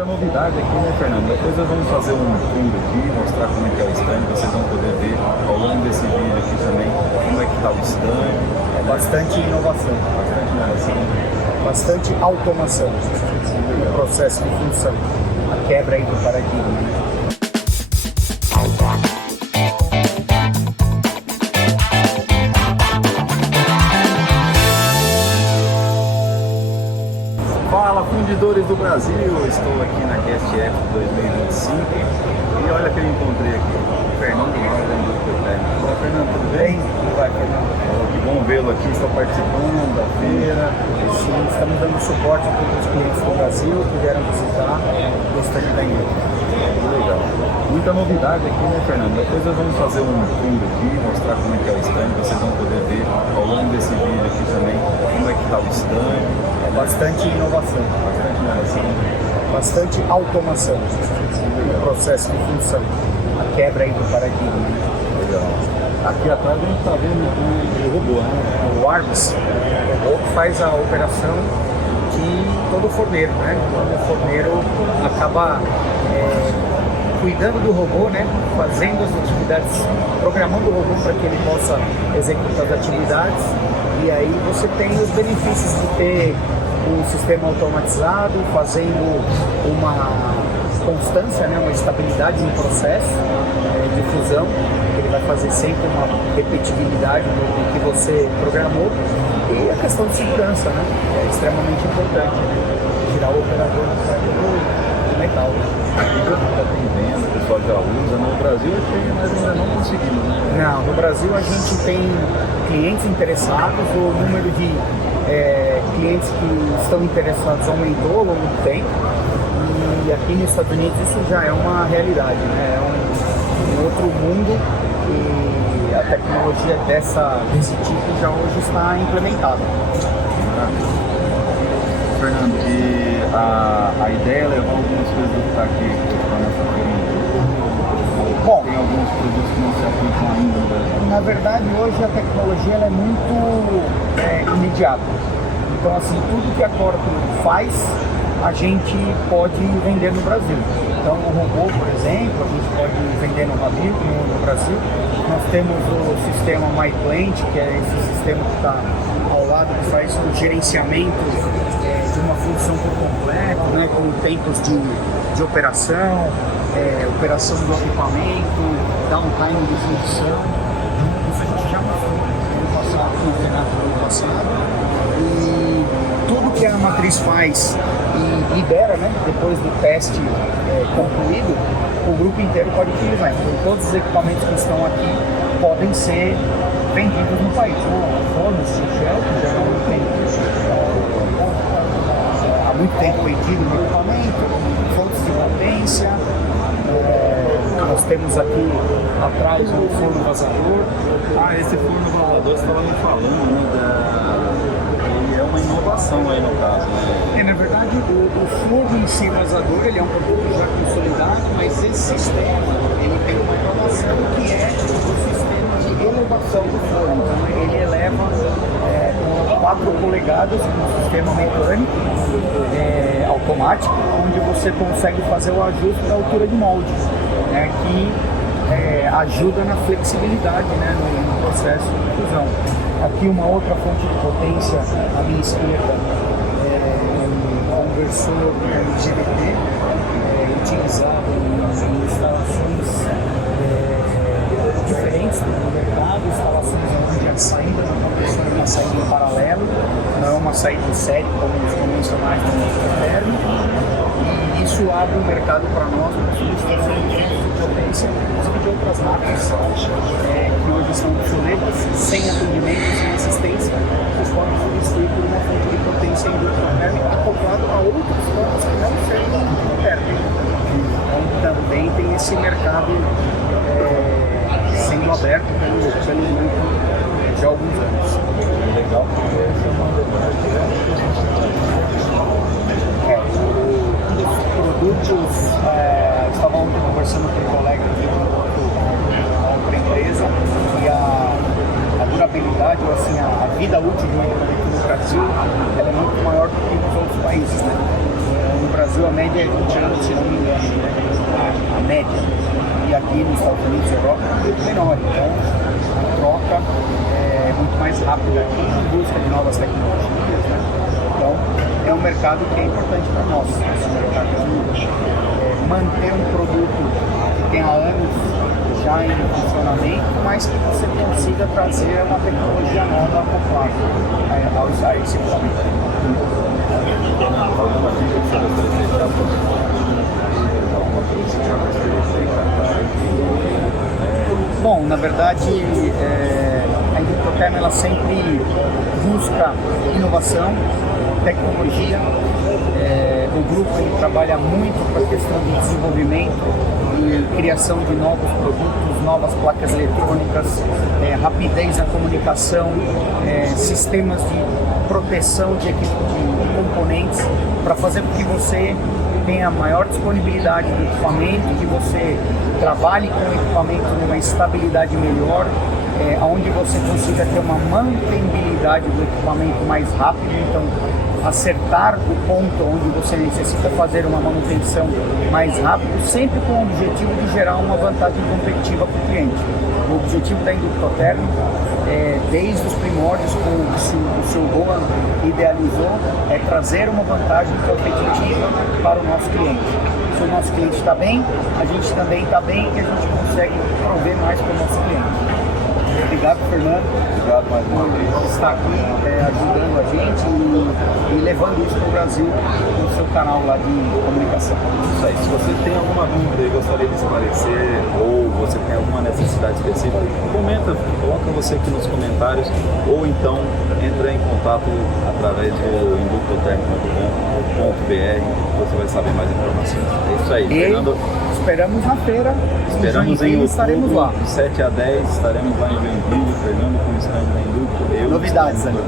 Muita novidade aqui, né, Fernando? Depois nós vamos fazer um tour aqui, mostrar como é que é o stand, vocês vão poder ver ao longo desse vídeo aqui também como é que está o stand. É bastante inovação, bastante automação, o processo de função, a quebra aí do paradigma, né? Fala, fundidores do Brasil! Eu estou aqui na GuestF 2025 e olha quem eu encontrei aqui, o Fernando Mauro da Indústria Térmica. Fala, Fernando, tudo bem? Como vai, Fernando? Que bom vê-lo aqui, estou participando da feira. Sim, estamos dando suporte a todos os clientes do Brasil que vieram visitar o stand da indústria. Legal. Muita novidade aqui, né, Fernando? Depois nós vamos fazer um tour aqui, mostrar como é que é o stand, vocês vão poder ver ao longo desse vídeo aqui também como é que está o stand. É bastante inovação, bastante automação, o processo de função, a quebra aí do paradigma, né? Legal. Aqui atrás a gente está vendo o robô, né? O ARMS, o robô que faz a operação de todo forneiro, né? Todo forneiro acaba cuidando do robô, né? Fazendo as atividades, programando o robô para que ele possa executar as atividades. E aí você tem os benefícios de ter o sistema automatizado, fazendo uma constância, né, uma estabilidade no processo de fusão. Ele vai fazer sempre uma repetibilidade do que você programou. E a questão de segurança, né, é extremamente importante, né? Tirar o operador do metal. Já tem venda, o pessoal já usa. No Brasil mas ainda não conseguimos, né? Não, no Brasil a gente tem clientes interessados, o número de clientes que estão interessados aumentou ao longo do tempo, e aqui nos Estados Unidos isso já é uma realidade, né? É um outro mundo, e a tecnologia desse tipo já hoje está implementada. Fernando, e a ideia é levar algumas coisas do que está aqui para a nossa feira. Bom, tem alguns produtos que não se aplicam ainda no Brasil. Na verdade, hoje a tecnologia ela é muito imediata. Então, assim, tudo que a Corpo faz, a gente pode vender no Brasil. Então, o robô, por exemplo, a gente pode vender no Brasil. Nós temos o sistema MyPlant, que é esse sistema que está ao lado, que faz o gerenciamento de uma função por completo, né, com tempos de operação, operação do equipamento, downtime de função. Isso a gente já mostrou no fenato do ano passado. E tudo que a matriz faz e libera, né, depois do teste concluído, o grupo inteiro pode utilizar. Então, todos os equipamentos que estão aqui podem ser vendidos no país. O forno, o Shell, que já não tem há muito tempo vendido no equipamento, fontes de potência. Nós temos aqui atrás o forno vazador. Esse forno vazador você estava me falando, né? Ele é uma inovação aí no caso, né? Na verdade, o forno em si vazador, ele é um produto já consolidado, mas esse sistema, ele tem uma inovação que é o sistema de elevação do forno. Então, ele eleva 4 polegadas com um sistema mecânico automático, onde você consegue fazer o ajuste da altura de molde, né, que ajuda na flexibilidade, né, no processo de fusão. Aqui uma outra fonte de potência à minha esquerda, um conversor IGBT, utilizado em instalações diferentes do mercado, instalações onde a saída do conversor é uma saída em paralelo, não é uma saída em série como os convencionais da indústria térmica. E isso abre o mercado para nós, para substituição de potência, inclusive de outras marcas que hoje são obsoletas, sem atendimento, sem assistência, vocês podem substituir por uma fonte de potência industrial térmica acoplado a outras fontes que não servem térmica. Então também tem esse mercado sendo aberto pelo grupo já há alguns anos. Legal. Produtos, estava ontem conversando com um colega aqui de uma outra empresa, e a durabilidade, ou assim, a vida útil de um equipamento no Brasil, ela é muito maior do que nos outros países, né? no Brasil a média é 20 anos, se não me engano, né? A média. E aqui nos Estados Unidos e Europa é muito menor. Então a troca é muito mais rápida aqui em busca de novas tecnologias, né? Então é um mercado que é importante para nós. Esse mercado de manter um produto que tem há anos já em funcionamento, mas que você consiga trazer uma tecnologia nova acoplada a esse equipamento. Alguma dica que você gostaria de deixar para alguma coisa que já vai ser? Bom, na verdade, a Inductoterm ela sempre busca inovação, tecnologia. O grupo ele trabalha muito para a questão de desenvolvimento e criação de novos produtos, novas placas eletrônicas, rapidez na comunicação, sistemas de proteção de componentes para fazer com que você tenha maior disponibilidade do equipamento, que você trabalhe com o equipamento numa estabilidade melhor, onde você consiga ter uma mantenibilidade do equipamento mais rápido, então acertar o ponto onde você necessita fazer uma manutenção mais rápido, sempre com o objetivo de gerar uma vantagem competitiva para o cliente. O objetivo da Inductoterm, desde os primórdios, como o seu Roland idealizou, é trazer uma vantagem competitiva para o nosso cliente. Se o nosso cliente está bem, a gente também está bem e a gente consegue prover mais para o nosso cliente. Obrigado, Fernando. Obrigado mais uma vez. Por estar aqui ajudando a gente e levando isso para o Brasil no seu canal lá de comunicação. Isso aí. Se você tem alguma dúvida e gostaria de esclarecer ou você tem alguma necessidade específica, comenta, coloca você aqui nos comentários ou então entra em contato através do inductoterm.com.br, você vai saber mais informações. É isso aí, Fernando. Esperamos na feira. Esperamos em outubro, estaremos lá. de 7 a 10, estaremos lá em Joinville, Fernando com o stand da Inducto. Novidades ali.